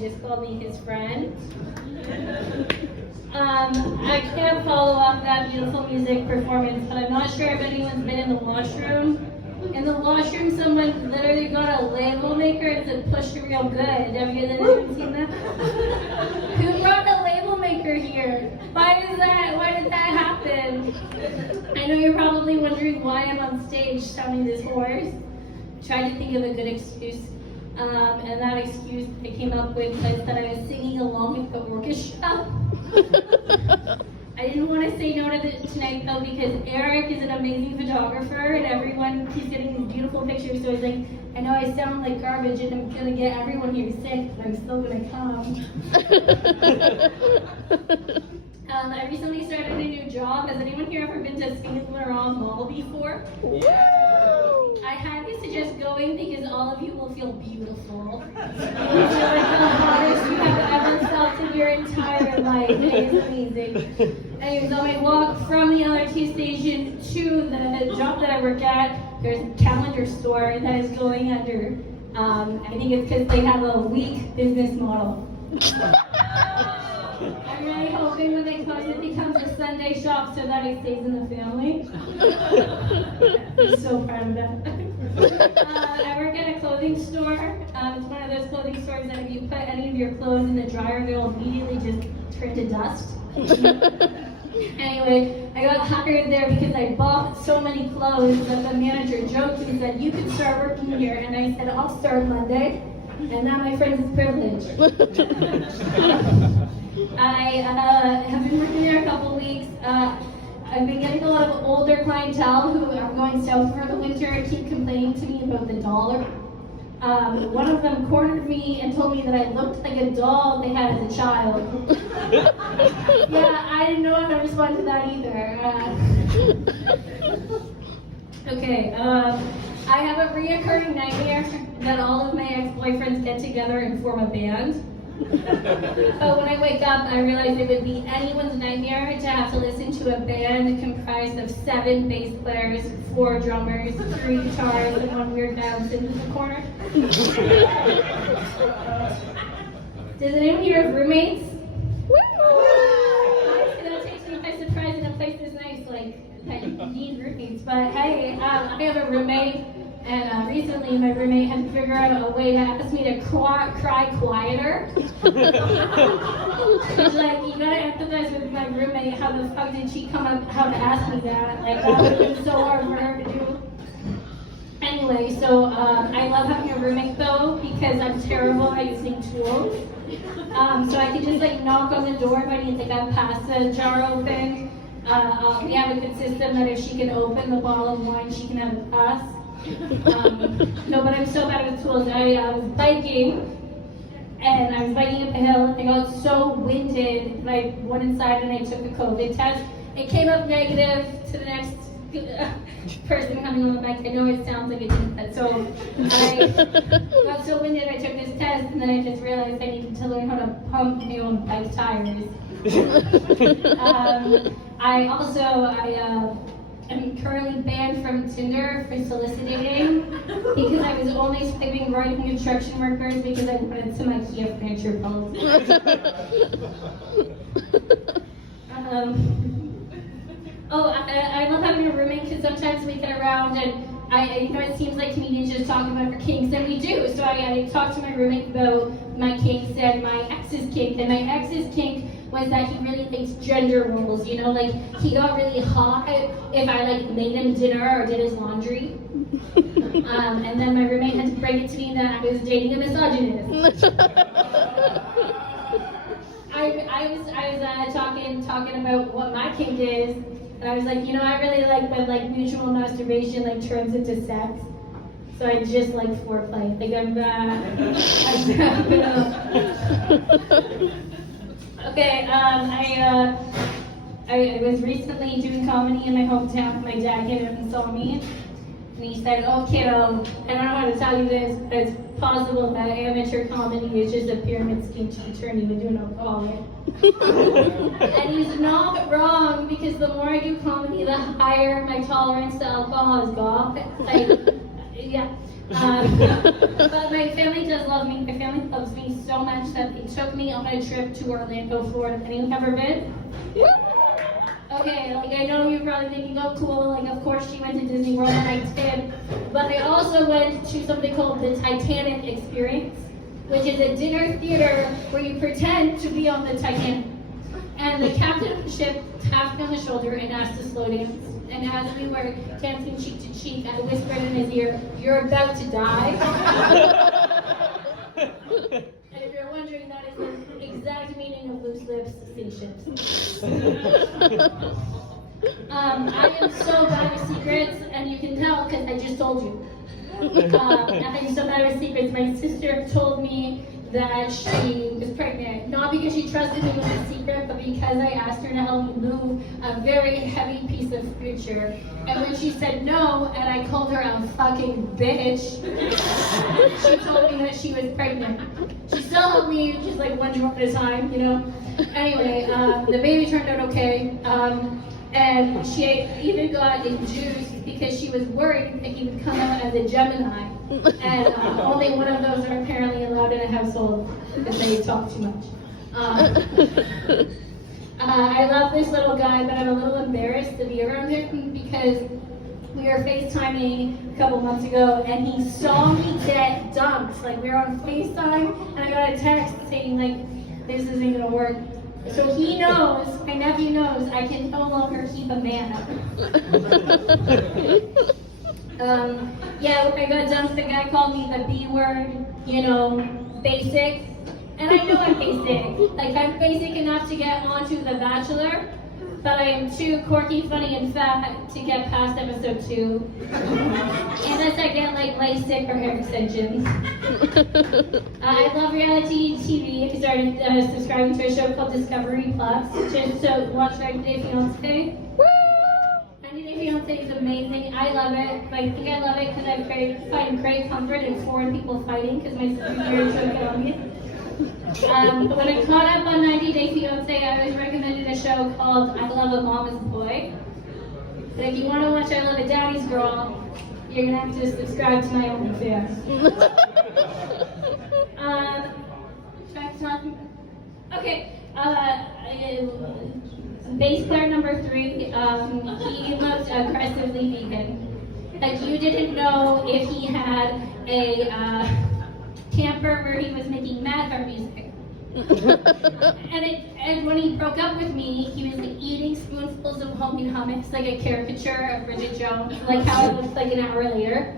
just called me his friend. I can't follow up that beautiful music performance, but I'm not sure if anyone's been in the washroom. In the washroom, someone literally got a label maker and said, push it real good. Have you guys seen that? Who brought a label maker here? Why did that happen? I know you're probably wondering why I'm on stage telling this horse. Tried to think of a good excuse. And that excuse I came up with was that I was singing along with the orchestra. I didn't want to say no to tonight though because Eric is an amazing photographer and everyone keeps getting these beautiful pictures. So he's like, I know I sound like garbage and I'm gonna get everyone here sick, but I'm still gonna come. I recently started a new job. Has anyone here ever been to St. Laurent Mall before? I highly suggest going because all of you will feel beautiful. You feel like the hottest you have ever felt in your entire life. It is amazing. Anyways, on my walk from the LRT station to the job that I work at, there's a calendar store that is going under. I think it's because they have a weak business model. I'm really hoping when they close it becomes a Sunday shop so that it stays in the family. I'm so proud of that. I work at a clothing store. It's one of those clothing stores that if you put any of your clothes in the dryer, they'll immediately just turn to dust. Anyway, I got hired there because I bought so many clothes that the manager joked and said, you can start working here. And I said, I'll start Monday. And now my friend is privileged. I have been working there a couple weeks. I've been getting a lot of older clientele who are going south for the winter and keep complaining to me about the dollar. One of them cornered me and told me that I looked like a doll they had as a child. Yeah, I didn't know how to respond to that either. Okay, I have a reoccurring nightmare that all of my ex-boyfriends get together and form a band. But when I wake up, I realize it would be anyone's nightmare to have to listen to a band comprised of 7 bass players, 4 drummers, 3 guitars, and 1 weird bounce in the corner. Does anyone here have roommates? Honestly, that takes me by surprise in a place this nice, like, that you need roommates. But hey, I have a roommate. And recently, my roommate had to figure out a way to ask me to cry quieter. She's like, you gotta empathize with my roommate. How the fuck did she come up how to ask me that? Like, that would have been so hard for her to do. Anyway, so I love having a roommate though, because I'm terrible at using tools. So I can just like knock on the door if I need to get a pasta jar open. We have a good system that if she can open the bottle of wine, she can have it pass. No, but I'm so bad with tools. I was biking, and I was biking up a hill, and I got so winded that I went inside and I took a COVID test. It came up negative to the next person coming on the bike. I know it sounds like it didn't, but so I got so winded I took this test, and then I just realized I needed to learn how to pump my own bike tires. I'm currently banned from Tinder for soliciting because I was only swiping right in construction workers because I wanted some IKEA furniture posts. I love having a roommate because sometimes we get around and it seems like comedians just talk about our kinks, and we do. So I talked to my roommate about my kinks and my ex's kink, and my ex's kink was that he really thinks gender roles, you know, like he got really hot if I like made him dinner or did his laundry. And then my roommate had to break it to me that I was dating a misogynist. I was talking about what my kink is, and I was like, you know, I really like when like mutual masturbation like turns into sex. So I just like foreplay. Like Okay, I was recently doing comedy in my hometown. My dad came up and saw me, and he said, "Oh, kiddo, I don't know how to tell you this, but it's possible that amateur comedy is just a pyramid scheme to turn you into an alcoholic." And he's not wrong, because the more I do comedy, the higher my tolerance to alcohol has got. Like, yeah. But my family does love me. My family loves me so much that they took me on a trip to Orlando, Florida. Anyone ever been? Okay, like I know you're probably thinking, oh cool, like of course she went to Disney World and I did. But I also went to something called the Titanic Experience, which is a dinner theater where you pretend to be on the Titanic. And the captain of the ship tapped me on the shoulder and asked to slow dance. And as we were dancing cheek to cheek, I whispered in his ear, "You're about to die." And if you're wondering, that is the exact meaning of loose lips spaceships. I am so bad with secrets, and you can tell because I just told you. I'm so bad with secrets. My sister told me that she was pregnant, not because she trusted me with a secret, but because I asked her to help me move a very heavy piece of furniture. And when she said no, and I called her a fucking bitch, she told me that she was pregnant. She still helped me just like one drawer at a time, you know? Anyway, the baby turned out okay. And she even got induced because she was worried that he would come out as a Gemini. And only one of those are apparently allowed in a household because they talk too much. I love this little guy, but I'm a little embarrassed to be around him because we were FaceTiming a couple months ago and he saw me get dumped. Like we were on FaceTime and I got a text saying like, this isn't gonna work. So he knows, my nephew knows, I can no longer keep a man up. Yeah, when I got dumped, the guy called me the B word, you know, basic. And I know I'm basic. Like, I'm basic enough to get onto The Bachelor, but I am too quirky, funny, and fat to get past episode 2. Unless I get, like, LASIK or hair extensions. I love reality TV. I started subscribing to a show called Discovery Plus, just to watch 90 Day Fiancé. 90 Day Fiancé is amazing. I love it. I think I love it because I find great comfort in foreign people fighting because my sister's very so Colombian. When I caught up on 90 Day Fiancé, I was recommended a show called I Love a Mama's Boy. But if you want to watch I Love a Daddy's Girl, you're going to have to subscribe to my OnlyFans. Okay, bass player number 3, he looked aggressively vegan. Like you didn't know if he had a camper where he was making madcore music. And when he broke up with me, he was like eating spoonfuls of homemade hummus, like a caricature of Bridget Jones, like how it looks like an hour later.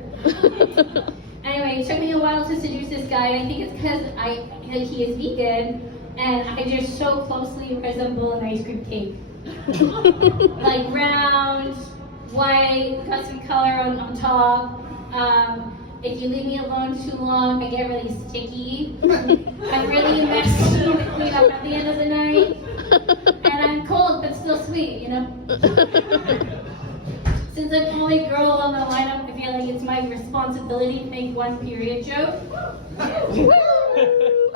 Anyway, it took me a while to seduce this guy, and I think it's because he is vegan, and I just so closely resemble an ice cream cake. Like round, white, got some color on top. If you leave me alone too long, I get really sticky. I'm really messy to clean up at the end of the night. And I'm cold, but still sweet, you know? Since I'm the only girl on the lineup, I feel like it's my responsibility to make one period joke.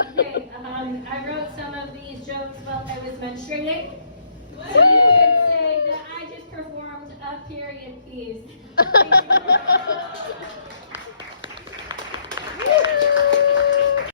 Okay, I wrote some of these jokes while I was menstruating. So you could say that I just performed a period piece.